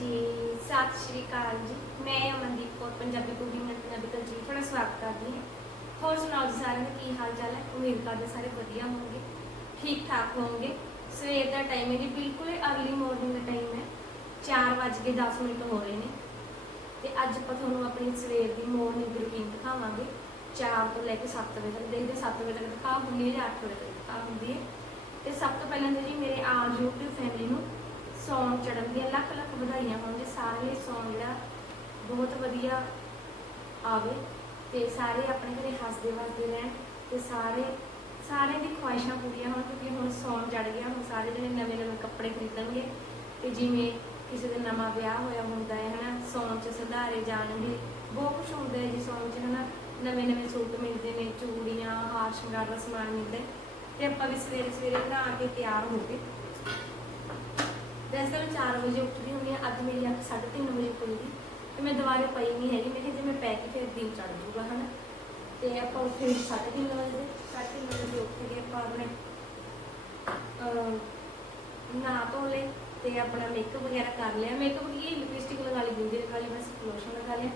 ਜੀ, ਸਤਿ ਸ਼੍ਰੀ ਅਕਾਲ ਜੀ। ਮੈਂ ਅਮਨਦੀਪ ਕੌਰ, ਪੰਜਾਬੀ ਕੁਕਿੰਗ ਮੈਂ, ਪੰਜਾਬੀ ਜੀ ਤੁਹਾਡਾ ਸਵਾਗਤ ਕਰਦੀ ਹਾਂ। ਹੋਰ ਸੁਣਾਓ ਜੀ ਸਾਰਿਆਂ ਦਾ, ਕੀ ਹਾਲ ਚਾਲ ਹੈ? ਉਮੀਦ ਕਰਦੇ ਸਾਰੇ ਵਧੀਆ ਹੋਣਗੇ, ਠੀਕ ਠਾਕ ਹੋਣਗੇ। ਸਵੇਰ ਦਾ ਟਾਈਮ ਹੈ ਜੀ, ਬਿਲਕੁਲ ਅਰਲੀ ਮਾਰਨਿੰਗ ਦਾ ਟਾਈਮ ਹੈ। 4:10 ਮਿੰਟ ਹੋ ਰਹੇ ਨੇ। ਤੇ ਅੱਜ ਆਪਾਂ ਤੁਹਾਨੂੰ ਆਪਣੀ ਸਵੇਰ ਦੀ ਮਾਰਨਿੰਗ ਰੁਟੀਨ ਦਿਖਾਵਾਂਗੇ। 4 ਤੋਂ ਲੈ ਕੇ 7 ਵਜੇ ਤੱਕ ਦੇਖਦੇ 7 ਵਜੇ ਤੱਕ ਦਿਖਾ ਹੁੰਦੀ ਹੈ ਜਾਂ 8 ਵਜੇ ਤੱਕ ਦਿਖਾ ਹੁੰਦੀ ਹੈ। ਤੇ ਸਭ ਤੋਂ ਪਹਿਲਾਂ ਤਾਂ ਜੀ, ਮੇਰੇ ਆ YouTube ਫੈਮਿਲੀ ਨੂੰ ਸੌਣ ਚੜਨ ਦੀਆਂ ਲੱਖ ਲੱਖ ਵਧਾਈਆਂ ਹੋਣ ਜੀ ਸਾਰੇ ਸੌਣ ਜਿਹੜਾ ਬਹੁਤ ਵਧੀਆ ਆਵੇ ਤੇ ਸਾਰੇ ਆਪਣੇ ਘਰੇ ਹੱਸਦੇ ਵਸਦੇ ਰਹਿਣ ਤੇ ਸਾਰੇ, ਸਾਰਿਆਂ ਦੀ ਖੁਆਇਸ਼ਾਂ ਪੂਰੀਆਂ ਹੋਣ ਕਿਉਂਕਿ ਹੁਣ ਸੌਣ ਚੜ ਗਿਆ, ਹੁਣ ਸਾਰੇ ਜਿਹੜੇ ਨਵੇਂ ਨਵੇਂ ਕੱਪੜੇ ਖਰੀਦਣਗੇ ਤੇ ਜਿਵੇਂ ਕਿਸੇ ਦਾ ਨਵਾਂ ਵਿਆਹ ਹੋਇਆ ਹੁੰਦਾ ਹੈ, ਹਨਾ ਸੌਣ ਚ ਸੰਧਾਰੇ ਜਾਣਗੇ ਬਹੁਤ ਕੁਝ ਹੁੰਦਾ ਹੈ ਜੀ ਸੌਣ ਚ, ਹਨਾ, ਨਵੇਂ ਨਵੇਂ ਸੂਟ ਮਿਲਦੇ ਨੇ, ਚੂੜੀਆਂ, ਹਾਰ ਸ਼ਿੰਗਾਰ ਦਾ ਸਮਾਨ ਮਿਲਦਾ ਹੈ ਤੇ ਆਪਾਂ ਵੀ ਸਵੇਰੇ ਸਵੇਰੇ ਨਹਾ ਕੇ ਤਿਆਰ ਹੋ ਗਏ ਵੈਸੇ ਤਾਂ ਮੈਂ 4 ਵਜੇ ਉੱਠਦੀ ਹੁੰਦੀ ਹਾਂ, ਅੱਜ ਮੇਰੀ ਅੱਖ 3:30 ਵਜੇ ਖੁੱਲਦੀ ਤੇ ਮੈਂ ਦੁਬਾਰੇ ਪਈ ਨਹੀਂ ਹੈਗੀ, ਮੈਂ ਕਿਹਾ ਜੇ ਮੈਂ ਪੈ ਕੇ ਫਿਰ ਦਿਨ ਚੜ ਜੂਗਾ ਹਨਾ? ਤੇ ਆਪਾਂ ਉੱਠੇ 3:30 ਵਜੇ। 3:30 ਵਜੇ ਉੱਠ ਕੇ ਆਪਾਂ ਆਪਣੇ ਨਾ ਨਹਾ ਧੋ ਲਏ ਤੇ ਆਪਣਾ ਮੇਕਅਪ ਵਗੈਰਾ ਕਰ ਲਿਆ। ਮੇਕਅਪ ਕੀ ਲਿਪਸਟਿਕ ਲਗਾ ਲਈ, ਬਿੰਦੀ ਲਗਾ ਲਈ, ਬਸ ਲੋਸ਼ਨ ਲਗਾ ਲਿਆ।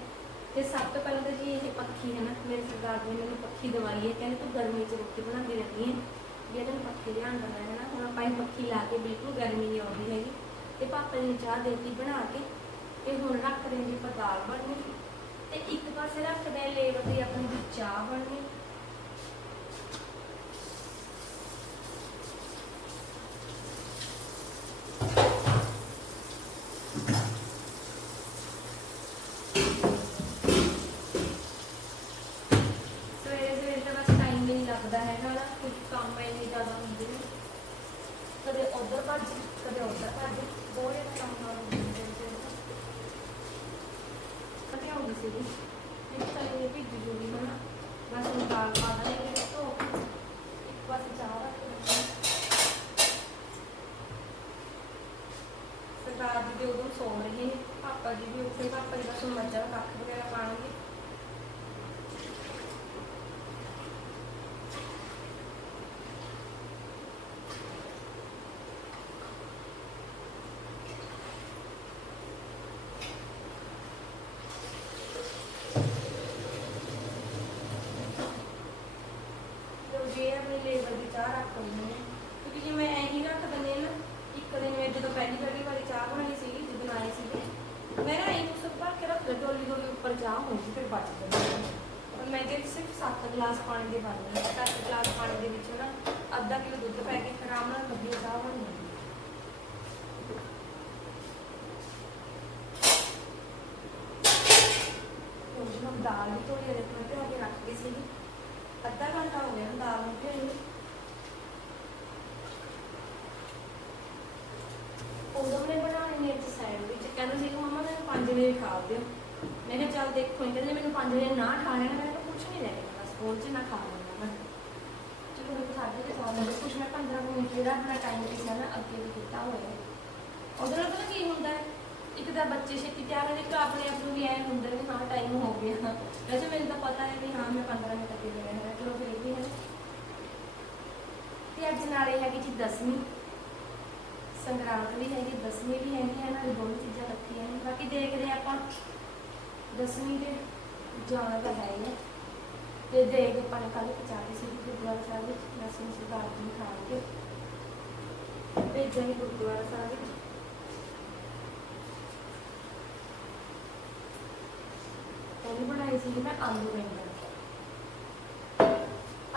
ਤੇ ਸਭ ਤੋਂ ਪਹਿਲਾਂ ਤਾਂ ਜੀ ਇਹ ਪੱਖੀ ਹੈ ਨਾ, ਮੇਰੇ ਸਰਦਾਰ ਨੇ ਮੈਨੂੰ ਪੱਖੀ ਦਵਾਈ ਹੈ। ਕਹਿੰਦੇ ਤੂੰ ਗਰਮੀ 'ਚ ਰੋਟੀ ਬਣਾਉਂਦੀ ਰਹਿੰਦੀ ਹੈ। ਵੀ ਇਹਦੇ ਨੂੰ ਪੱਖੀ ਧਿਆਨ ਕਰਨਾ ਹੈ ਨਾ। ਹੁਣ ਆਪਾਂ ਇਹ ਪੱਖੀ ਲਾ ਕੇ ਬਿਲਕੁਲ ਗਰਮੀ ਨਹੀਂ ਆਉਂਦੀ ਹੈਗੀ। ਤੇ ਪਾਪਾ ਜੀ ਨੇ ਚਾਹ ਦੇਤੀ ਬਣਾ ਕੇ ਤੇ ਹੁਣ ਰੱਖਦੇ ਹਾਂ ਜੀ ਆਪਾਂ ਦਾਲ ਬਣਨੀ। ਤੇ ਇੱਕ ਪਾਸੇ ਰੱਖਦੇ ਹਾਂ ਲੇਵਰ ਦੀ ਆਪਣੀ ਦੀ ਚਾਹ ਬਣਨੀ। ਸਵੇਰੇ ਸਵੇਰੇ ਤਾਂ ਬਸ ਟਾਈਮ ਨਹੀਂ ਲੱਗਦਾ ਹੈਗਾ ਨਾ ਕੁਝ ਕੰਮ ਇੰਨੇ ਜ਼ਿਆਦਾ ਹੁੰਦੇ ਨੇ। ਕਦੇ ਉਧਰ ਭੱਜ, ਕਦੇ ਉਧਰ ਭੱਜ। ਬਹੁਤ ਜ਼ਿਆਦਾ ਕੰਮ ਆ ਹੁੰਦੇ ਨੇ ਕਦੇ ਆਉਂਦੀ ਸੀ ਜੀ ਇੱਕ ਚਲੇ ਭਿੱਜ ਜੂਗੀ ਹਨਾ ਬਸ ਹੁਣ ਦਾਲ ਪਾ ਦਾਂਗੇ ਧੋ ਕੇ ਇੱਕ ਪਾਸੇ ਚਾਹ ਰੱਖ ਦਿੰਦੇ ਹਾਂ। ਸਰਦਾਰ ਜੀ ਦੇ ਉਦੋਂ ਸੌ ਰਹੇ ਨੇ ਪਾਪਾ ਜੀ ਵੀ ਉੱਥੇ ਪਾਪਾ ਜੀ ਬਸ ਹੁਣ ਮੱਝਾਂ ਦਾ ਕੱਖ ਵਗੈਰਾ ਪਾਣਗੇ ਤੇ ਜੇ ਆਪਣੇ ਦੀ ਚਾਹ ਰੱਖ ਦਿੰਦੇ ਨੇ। ਕਿਉਂਕਿ ਜੇ ਮੈਂ ਐਂ ਹੀ ਰੱਖ ਦਿੰਦੇ ਨਾ, ਇੱਕ ਦਿਨ ਮੈਂ ਜਦੋਂ ਪਹਿਲੀ ਪਹਿਲੀ ਵਾਰੀ ਚਾਹ ਬਣਾਈ ਸੀਗੀ ਜਦੋਂ ਆਈ ਸੀਗੀ, ਮੈਂ ਨਾ ਇਹ ਕੁਛ ਭਰ ਕੇ ਰੱਖ ਲਿਆ, ਡੋਲੀ ਡੋਲੀ ਉੱਪਰ ਚਾਹ ਹੋਊਗੀ ਫਿਰ ਬਚ ਜਾਂਦੀ ਪਰ ਮੈਂ ਤੇ ਸਿਰਫ 7 ਗਲਾਸ ਪਾਣੀ ਦੇ ਬਣਦੇ ਨੇ 7 ਗਲਾਸ ਪਾਣੀ ਦੇ ਵਿੱਚ ਨਾ ਅੱਧਾ ਕਿਲੋ ਦੁੱਧ ਪੈ ਕੇ ਆਰਾਮ ਨਾਲ ਵਧੀਆ ਚਾਹ ਬਣ ਜਾਂਦੀ ਹੁਣ ਦਾਲ ਵੀ ਥੋੜੀ ਜਿਹੀ ਮੈਂ ਭਿਓ ਰੱਖ ਗਈ ਸੀਗੀ। ਅੱਧਾ ਘੰਟਾ ਹੋ ਗਿਆ ਦਾਲ ਨੂੰ ਭਿਓਈ ਉਦੋਂ ਨੇ ਬਣਾਉਣੇ ਨੇ ਇੱਕ ਸੈਂਡਵਿਚ ਕਹਿੰਦੇ ਸੀ ਮੰਮਾ ਮੈਨੂੰ 5 ਵਜੇ ਖਾ ਦਿਓ। ਮੈਂ ਕਿਹਾ ਚੱਲ ਦੇਖੋ ਕਹਿੰਦੇ ਮੈਨੂੰ 5 ਵਜੇ ਨਾ ਖਾ ਮੈਂ ਕਿਹਾ ਕੁਛ ਨਹੀਂ ਲੈ ਕੇ ਬਸ ਫੋਨ 'ਚ ਨਾ ਖਾ ਲੈਣਾ ਮੈਂ ਚਲੋ ਮੈਂ ਸਾਡੇ ਦੇ ਸਾਹਮਣੇ ਕੁਛ ਮੈਂ 15 ਮਿੰਟ ਜਿਹੜਾ ਆਪਣਾ ਟਾਈਮ ਪਿਛਾ ਨਾ ਅੱਗੇ ਵੀ ਕੀਤਾ ਹੋਇਆ ਉਹਦੇ ਨਾਲ ਪਤਾ ਕੀ ਹੁੰਦਾ ਇੱਕ ਤਾਂ ਬੱਚੇ ਛੇਤੀ ਤਿਆਰ ਹੋ ਜਾਂਦੇ ਆਪਣੇ ਆਪ ਨੂੰ ਵੀ ਐ ਹੁੰਦਾ ਵੀ ਹਾਂ ਟਾਈਮ ਹੋ ਗਿਆ। ਵੈਸੇ ਮੈਨੂੰ ਤਾਂ ਪਤਾ ਹੈ ਵੀ ਹਾਂ, ਮੈਂ 15 ਮਿੰਟ ਅੱਗੇ ਜਾਣਾ ਹੈ ਚਲੋ ਫਿਰ ਵੀ ਹੈ। ਤੇ ਅੱਜ ਨਾਲੇ ਹੈਗੀ ਜੀ ਦਸਵੀਂ। ਸੰਗਰਾਂਦ ਵੀ ਹੈਗੀ, ਦਸਵੀਂ ਵੀ ਹੈਗੀ ਹੈ ਨਾਲ ਦੋਨੋਂ ਚੀਜ਼ਾਂ ਇਕੱਠੀਆਂ ਨੇ। ਬਾਕੀ ਦੇਖਦੇ ਹਾਂ ਆਪਾਂ, ਦਸਵੀਂ ਦੇ ਜਾਣਾ ਤਾਂ ਹੈ ਹੀ ਹੈ। ਤੇ ਦੇਖ ਆਪਾਂ ਨੇ ਕੱਲ ਪਚਾੜੀ ਸੀ ਗੁਰਦੁਆਰਾ ਸਾਹਿਬ ਵਿੱਚ ਦਸਵੀਂ ਸਰਦਾਰ ਜੀ ਖਾਣ ਭੇਜਾਂਗੇ ਗੁਰਦੁਆਰਾ ਸਾਹਿਬ ਵਿੱਚ। ਪਹਿਲੀ ਬਣਾਈ ਸੀ ਮੈਂ, ਆਲੂ ਬੈਂਗਣ।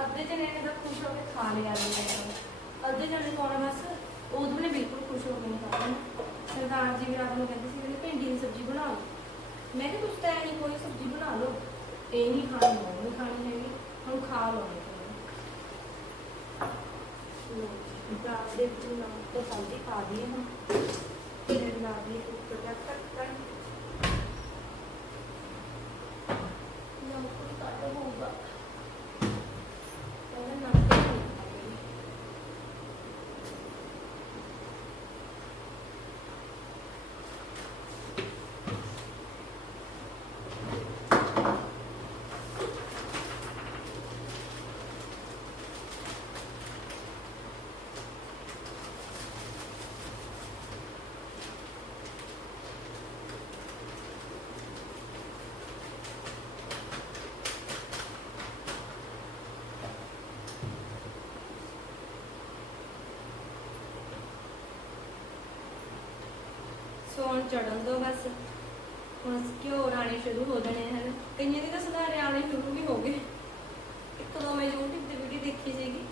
ਅੱਧੇ ਜਣੇ ਨੇ ਤਾਂ ਖੁਸ਼ ਹੋ ਕੇ ਖਾ ਲਿਆ ਆਲੂ ਬੈਂਗਣ ਅੱਧੇ ਜਣੇ ਕੋਣ ਬਸ ਉਦੋਂ ਨੇ ਬਿਲਕੁਲ ਖੁਸ਼ ਹੋ ਕੇ ਨਹੀਂ ਸਰਦਾਰ ਜੀ ਵੀ ਰਾਤ ਨੂੰ ਕਹਿੰਦੇ ਸੀ ਕਿ ਭਿੰਡੀ ਦੀ ਸਬਜ਼ੀ ਬਣਾ ਲਓ। ਮੈਂ ਕਿਹਾ, ਤੁਸੀਂ ਤਾਂ ਨਹੀਂ ਕੋਈ ਸਬਜ਼ੀ ਬਣਾ ਲਓ। ਇਹ ਨਹੀਂ ਖਾਣੀ, ਉਹ ਨਹੀਂ ਖਾਣੀ ਹੈਗੀ। ਹੁਣ ਖਾ ਲਓ ਦਾਲ ਦੇ ਵਿੱਚ ਨਮਕ ਤੇ ਹਲਦੀ ਪਾ ਦਈਏ ਹੁਣ। ਫਿਰ ਲਾ ਦਈਏ ਉੱਪਰ ਤੱਕ ਟੱਕਣ ਸੌਣ ਚੜਨ ਦੋ ਬਸ। ਹੁਣ ਘਿਓ ਰਾਣੇ ਸ਼ੁਰੂ ਹੋ ਜਾਣੇ ਹਨ। ਕਈਆਂ ਦੇ ਤਾਂ ਸੁਧਾਰੇ ਆਉਣੇ ਸ਼ੁਰੂ ਵੀ ਹੋ ਗਏ। ਇੱਕ ਦੋ ਮੈਂ YouTube ਤੇ ਵੀਡੀਓ ਦੇਖੀ ਸੀਗੀ।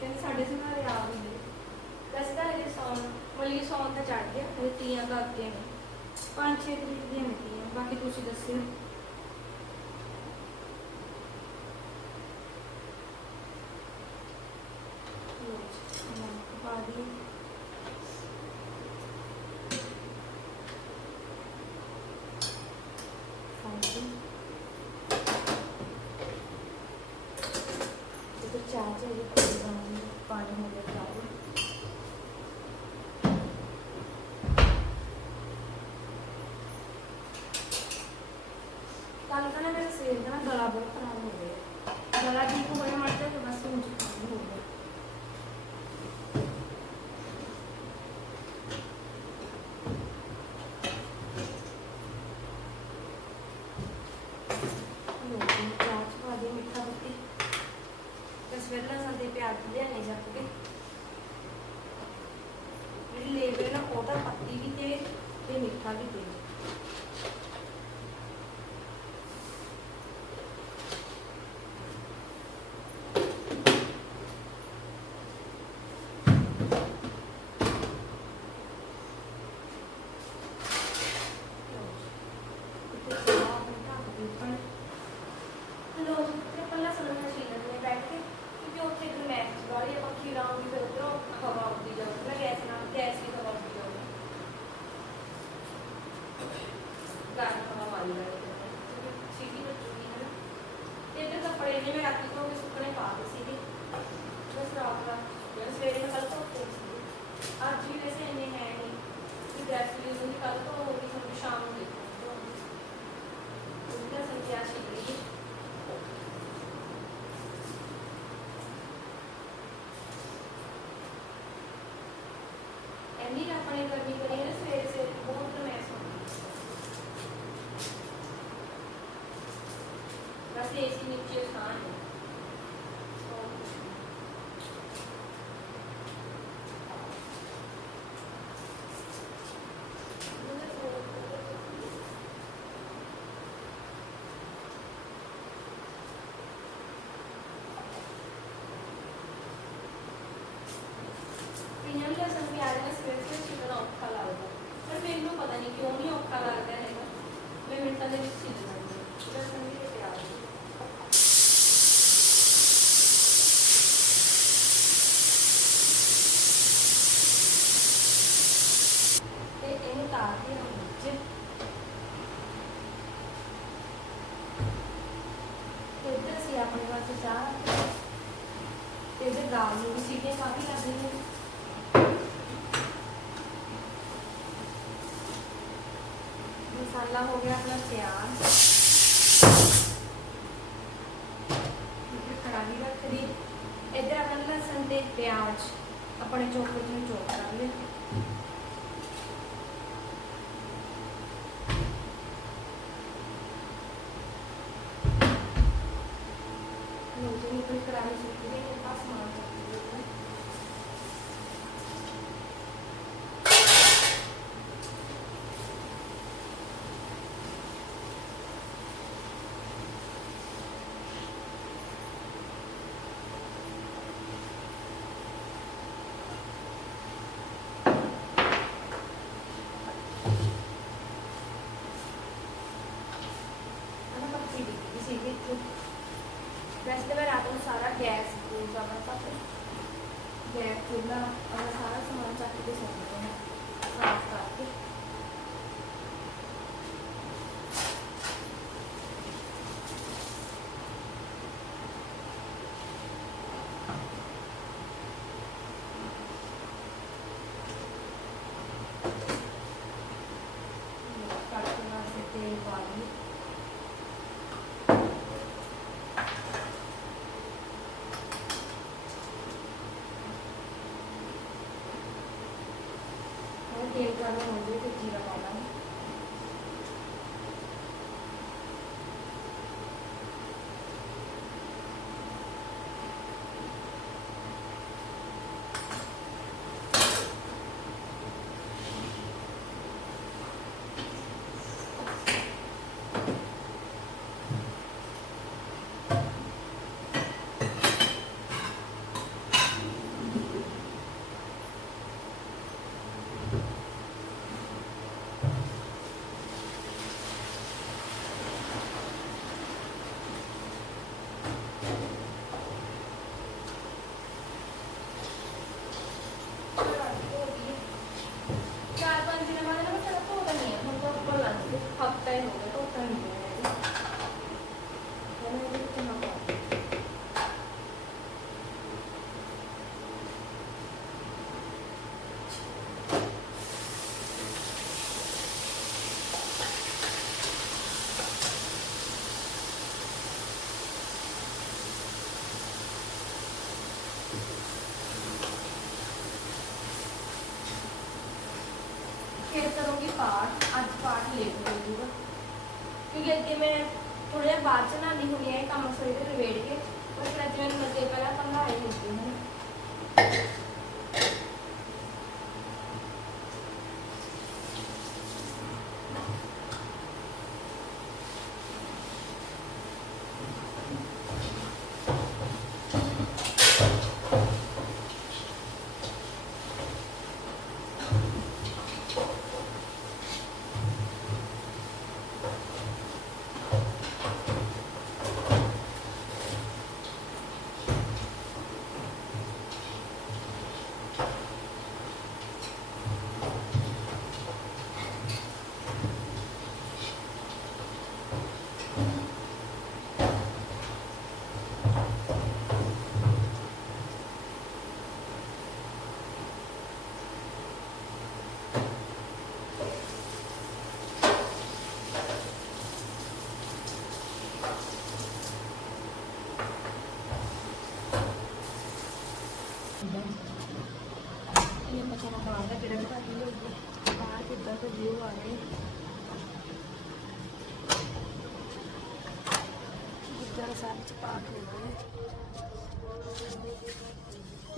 ਕਹਿੰਦੇ ਸਾਡੇ ਸੁਧਾਰੇ ਆ ਗਏ ਬਸ ਤਾਂ ਇਹ ਸੌਣ ਮਲੀ ਸੌਣ ਤਾਂ ਚੜ ਗਿਆ ਇਹ ਤੀਆਂ ਦਾ ਅੱਗੇ ਨੇ। 5-6 ਤਰੀਕ ਦੀਆਂ ਮਿੱਟੀਆਂ ਬਾਕੀ ਤੁਸੀਂ ਦੱਸਿਓ Thank. ಕಾಲಕನ ಬೆಳೆಸಿ ದನ ದೊಡ್ಡ ದೊಡ್ಡ ಮಾಡ್ತಾರೆ ಬಸ್ಸು ಮುಂಚೆ Vocês iniciam ਗਿਆ ਆਪਣਾ ਪਿਆਜ਼ ਇੱਧਰ ਕੜਾਹੀ ਰੱਖ ਲਈ। ਇੱਧਰ ਆਪਣਾ ਲਸਣ ਤੇ ਪਿਆਜ਼, ਆਪਣੇ ਚੋਪਰ ਨੂੰ ਚੋਪ You. 가는 거죠.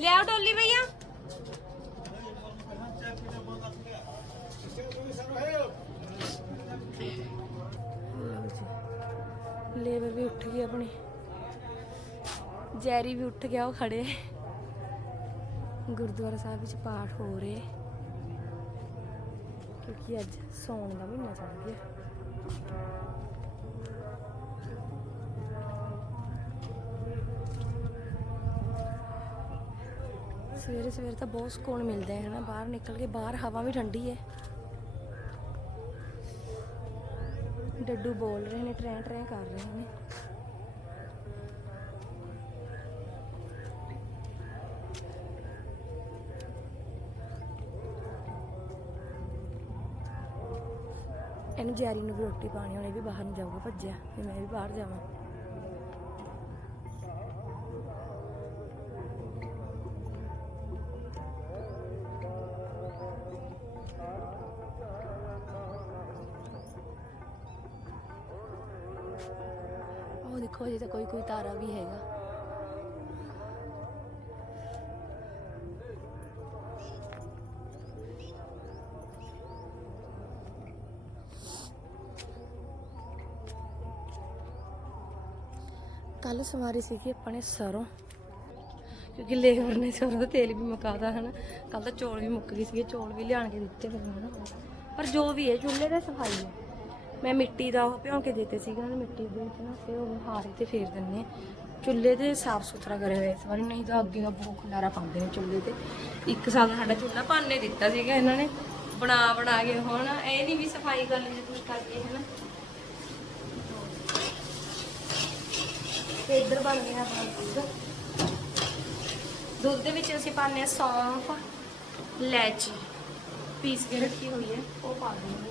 ਲਿਆਓ ਡੋਲੀ ਭਈਆ। ਲੇਬਰ ਵੀ ਉੱਠ ਗਈ ਆਪਣੀ। ਜੈਰੀ ਵੀ ਉੱਠ ਗਿਆ, ਉਹ ਖੜੇ। ਗੁਰਦੁਆਰਾ ਸਾਹਿਬ ਵਿੱਚ ਪਾਠ ਹੋ ਰਹੇ। ਕਿਉਂਕਿ ਅੱਜ ਸੌਣ ਦਾ ਮਹੀਨਾ ਚੱਲ ਗਿਆ। ਸਵੇਰੇ ਸਵੇਰੇ ਤਾਂ ਬਹੁਤ ਸਕੂਨ ਮਿਲਦਾ ਹੈ ਹਨਾ, ਬਾਹਰ ਨਿਕਲ ਕੇ, ਬਾਹਰ ਹਵਾ ਵੀ ਠੰਡੀ ਹੈ। ਡੱਡੂ ਬੋਲ ਰਹੇ ਨੇ, ਟਰੈਂ ਟਰੈਂ ਕਰ ਰਹੇ ਨੇ। ਇਹਨੂੰ ਜੈਰੀ ਨੂੰ ਵੀ ਰੋਟੀ ਪਾਣੀ, ਉਹਨੇ ਵੀ ਬਾਹਰ ਨੂੰ ਜਾਊਗਾ ਭੱਜਿਆ ਤੇ ਮੈਂ ਵੀ ਬਾਹਰ ਜਾਵਾਂ। ਦੇਖੋ, ਅਜੇ ਤਾਂ ਕੋਈ ਕੋਈ ਤਾਰਾ ਵੀ ਹੈਗਾ। ਕੱਲ ਸਵਾਰੀ ਸੀਗੀ ਆਪਣੇ ਸਰੋਂ। ਕਿਉਂਕਿ ਲੇਬਰ ਨੇ ਸਰੋਂ ਦਾ ਤੇਲ ਵੀ ਮੁਕਾਦਾ ਹਨਾ। ਕੱਲ ਤਾਂ ਚੌਲ ਵੀ ਮੁੱਕ ਗਏ ਸੀਗੇ, ਚੌਲ ਵੀ ਲਿਆਣ ਕੇ ਦਿੱਤੇ ਫਿਰ, ਹਨਾ। ਪਰ ਜੋ ਵੀ ਹੈ, ਚੁੱਲ੍ਹੇ ਦੀ ਸਫ਼ਾਈ ਹੈ। ਮੈਂ ਮਿੱਟੀ ਦਾ ਉਹ ਭਿਉਂ ਕੇ ਦਿੱਤੇ ਸੀਗੇ ਉਹਨਾਂ ਨੇ ਮਿੱਟੀ ਦੇ ਵਿੱਚ ਨਾ, ਤੇ ਉਹ ਹਾਰੇ ਤੇ ਫੇਰ ਦਿੰਨੇ ਚੁੱਲ੍ਹੇ ਤੇ ਸਾਫ਼ ਸੁਥਰਾ ਕਰੇ ਹੋਇਆ ਇਸ ਵਾਰੀ, ਨਹੀਂ ਤਾਂ ਅੱਗੇ ਦਾ ਬਹੁਤ ਖਲਾਰਾ ਪਾਉਂਦੇ ਨੇ ਚੁੱਲ੍ਹੇ ਤੇ। ਇੱਕ ਸਾਲ ਦਾ ਸਾਡਾ ਚੁੱਲ੍ਹਾ ਭਾਨੇ ਦਿੱਤਾ ਸੀਗਾ ਇਹਨਾਂ ਨੇ, ਬਣਾ ਬਣਾ ਕੇ ਹੁਣ ਇਹ ਨਹੀਂ ਵੀ ਸਫ਼ਾਈ ਕਰ ਲੈਂਦੇ ਕੁਝ ਕਰਕੇ ਹਨਾ ਤੇ ਇੱਧਰ ਬਣ ਗਿਆ ਆਪਣਾ ਦੁੱਧ। ਦੁੱਧ ਦੇ ਵਿੱਚ ਅਸੀਂ ਪਾਉਂਦੇ ਹਾਂ ਸੌਂਫ, ਇਲਾਇਚੀ, ਪੀਸ ਕੇ ਰੱਖੀ ਹੋਈ ਹੈ, ਉਹ ਪਾ ਦਿੰਦੇ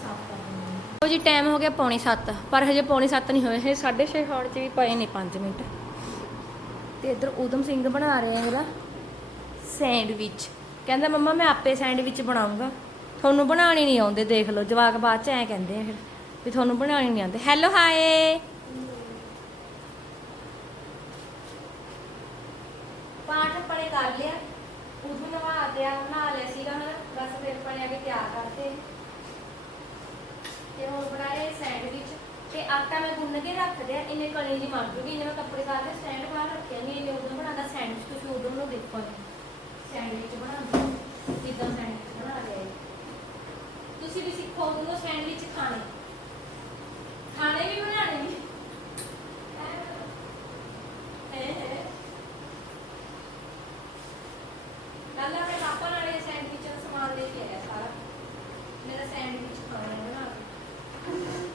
ਸਾਫ਼ ਕਰ ਦਿੰਦੀ ਹਾਂ ਉਹ ਜੀ ਟਾਈਮ ਹੋ ਗਿਆ ਪੌਣੀ 7 ਪਰ ਹਜੇ ਪੌਣੀ 7 ਨਹੀਂ ਹੋਏ, ਹਜੇ 6:30 ਹੋਣ ਚ ਵੀ ਪਏ ਨੇ 5 ਮਿੰਟ। ਤੇ ਇੱਧਰ ਊਧਮ ਸਿੰਘ ਬਣਾ ਰਹੇ ਆ ਇਹਦਾ ਸੈਂਡਵਿਚ। ਕਹਿੰਦਾ, ਮੰਮਾ, ਮੈਂ ਆਪੇ ਸੈਂਡਵਿਚ ਬਣਾਉਂਗਾ। ਤੁਹਾਨੂੰ ਬਣਾਉਣੀ ਨਹੀਂ ਆਉਂਦੇ, ਦੇਖ ਲਓ। ਜਵਾਕ ਬਾਅਦ ਚ ਐ ਕਹਿੰਦੇ ਆ ਫਿਰ ਵੀ ਤੁਹਾਨੂੰ ਬਣਾਉਣੀ ਨਹੀਂ ਆਉਂਦੇ। ਹੈਲੋ ਹਾਏ ਪਾਠ ਆਪਣੇ ਕਰ ਲਿਆ ਉਦੋਂ ਨਵਾ ਦਿਆ ਨਹਾ ਲਿਆ ਸੀਗਾ ਹਨਾ ਬਸ ਫਿਰ ਆਪਣੇ ਆ ਕੇ ਤਿਆਰ ਕਰਤੇ ਤੇ ਹੁਣ ਸੈਂਡਵਿਚ ਤੇ ਆਟਾ ਮੈਂ ਗੁੰਨ ਕੇ ਰੱਖ ਦਿਆ ਇਹਨੇ ਕਣੀ ਜੀ ਮਾਰ ਦੂਗੀ ਇਹਨੇ ਮੈਂ ਕੱਪੜੇ ਪਾ ਕੇ ਸਟੈਂਡ ਬਾਹਰ ਰੱਖਿਆ ਨਹੀਂ ਇਹਨੇ ਉਦੋਂ ਬਣਾਦਾ ਸੈਂਡਵਿਚ ਤੁਸੀਂ ਉਦੋਂ ਨੂੰ ਦੇਖੋ। ਸੈਂਡਵਿਚ ਬਣਾਉਂਦਾ ਕਿਦਾਂ ਸੈਂਡਵਿਚ ਬਣਾ ਰਿਹਾ ਹੈ ਤੁਸੀਂ ਵੀ ਸਿੱਖੋ ਉਦੋਂ ਸੈਂਡਵਿਚ ਖਾਣੇ ਖਾਣੇ ਵੀ ਬਣਾਣੇ ਵੀ ਹੈ ਹੈ ਕੱਲ ਆਪਣੇ ਪਾਪਾ ਨਾਲ ਇਹ ਸੈਂਡਵਿਚ ਦਾ ਸਮਾਨ ਲੈ ਕੇ ਆਇਆ ਸਾਰਾ ਮੇਰਾ ਸੈਂਡਵਿਚ ਖਾਣਾ ਹੈ ਬਣਾ ਕੇ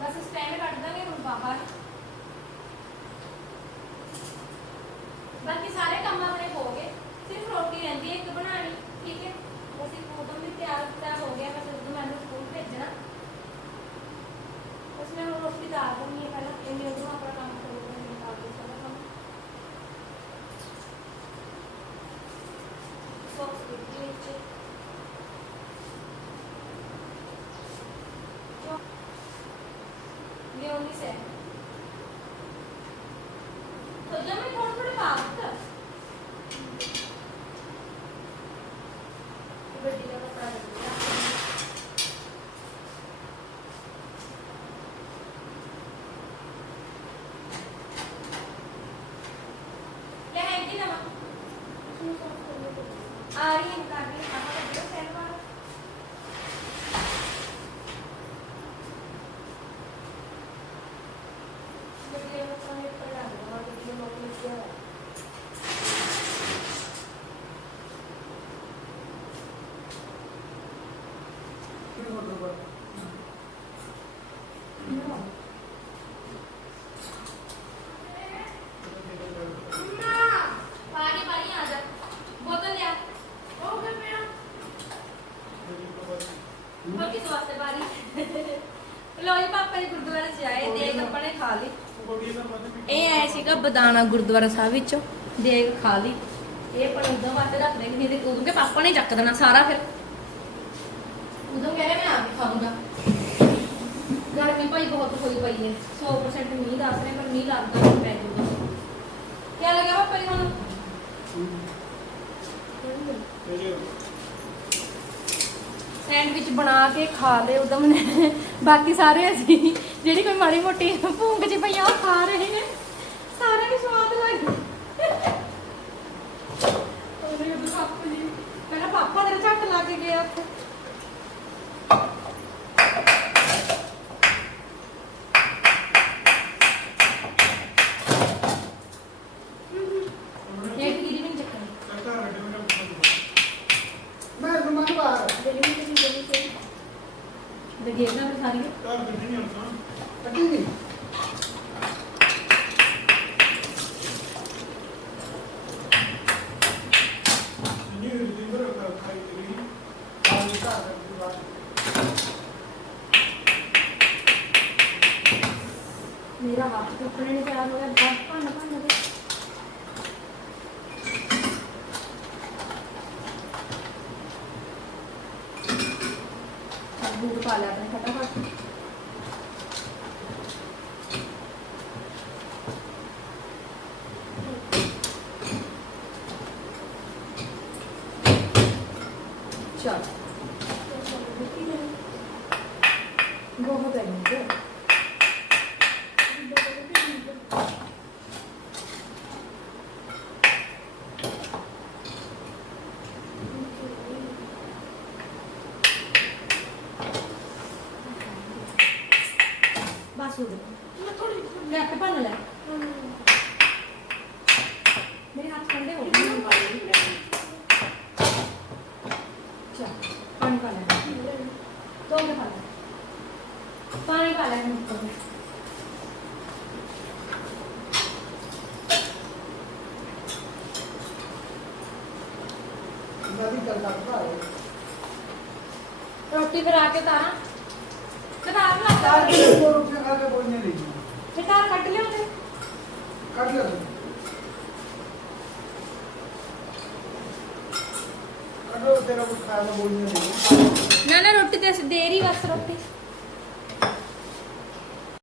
ਬਸ ਸਟੈਂਡ ਕੱਢ ਦਾਂਗੇ ਹੁਣ ਬਾਹਰ ਬਾਕੀ ਸਾਰੇ ਕੰਮ ਆਪਣੇ ਹੋ ਗਏ ਸਿਰਫ ਰੋਟੀ ਰਹਿੰਦੀ ਹੈ ਇੱਕ ਬਣਾਣੀ ਠੀਕ ਹੈ ਅਸੀਂ ਉਦੋਂ ਵੀ ਤਿਆਰ ਤਿਆਰ ਹੋ ਗਿਆ, ਬਸ ਉਦੋਂ ਮੈਨੂੰ ਸਕੂਲ ਭੇਜਣਾ। ਬਸ ਮੈਂ ਹੁਣ ਰੋਟੀ ਦਾਲ ਦਿੰਦੀ ਹਾਂ ਪਹਿਲਾਂ ਇਹਨੇ ਉਦੋਂ ਆਪਣਾ ਕੰਮ ਕਰੂਗਾ ਮੈਂ ਕਰ ਦੂੰ ਸਾਰਾ ਕੰਮ। ਸੌਸ ਦੇ ਵਿੱਚ ਲਿਓਨੀ ਸੇ ਹੈਗੀ ਨਾ ਆ ਰਹੀ ਹੈ ਕਰ ਰਹੀ ਆਪਾਂ ਕੱਢੋ ਸੈਲਫ ਖਾ ਲਈ। ਇਹ ਆਇਆ ਸੀਗਾ ਬਦਾਨਾ ਗੁਰਦੁਆਰਾ ਸਾਹਿਬ ਵਿੱਚੋਂ। ਦੇਗ ਖਾ ਲਈ। ਇਹ ਪਰ ਉਦੋਂ ਵਾਸਤੇ ਰੱਖ ਦੇ ਨਹੀਂ ਤੇ ਉਦੋਂ ਕੇ ਪਾਪਾ ਨੇ ਚੱਕ ਦੇਣਾ ਸਾਰਾ ਫਿਰ। ਉਦੋਂ ਕਹਿੰਦੇ ਮੈਂ ਆਪ ਹੀ ਖਾਊਂਗਾ। ਗਰਮੀ ਭਾਈ ਬਹੁਤ ਹੋਈ ਪਈ ਹੈ। 100% ਮੀਂਹ ਦੱਸ ਰਹੇ ਪਰ ਮੀਂਹ ਲੱਗਦਾ ਨਹੀਂ ਪੈ ਜਾਊਗਾ ਕੀ ਲੱਗਿਆ ਪਾਪਾ ਜੀ ਤੁਹਾਨੂੰ ਸੈਂਡਵਿਚ ਬਣਾ ਕੇ ਖਾ ਲਏ ਉਦਮ ਨੇ ਬਾਕੀ ਸਾਰੇ ਅਸੀਂ ਜਿਹੜੀ ਕੋਈ ਮਾੜੀ ਮੋਟੀ ਭੂੰਗ ਚ ਪਈਆ, ਉਹ ਖਾ ਰਹੇ ਨੇ। ਸਾਰਿਆਂ ਨੂੰ ਸਵਾਦ ਲੱਗ ਉਹਨੇ ਉਧਰ ਪਾਪਾ ਜੀ ਪਹਿਲਾਂ ਪਾਪਾ ਦੇ ਝੱਟ ਲੱਗ ਕੇ ਗਿਆ ਉੱਥੇ। आला आपण फटाफट पाणी पाला पाणी पाला रोटी फिर आके तारा कटार ला तार को रोटी खा के बोलने नहीं फिर तार कट लियो थे कट लियो कटो तेरा कुछ खाया बोलने नहीं ਕੱਢ ਲੈ ਤੂੰ।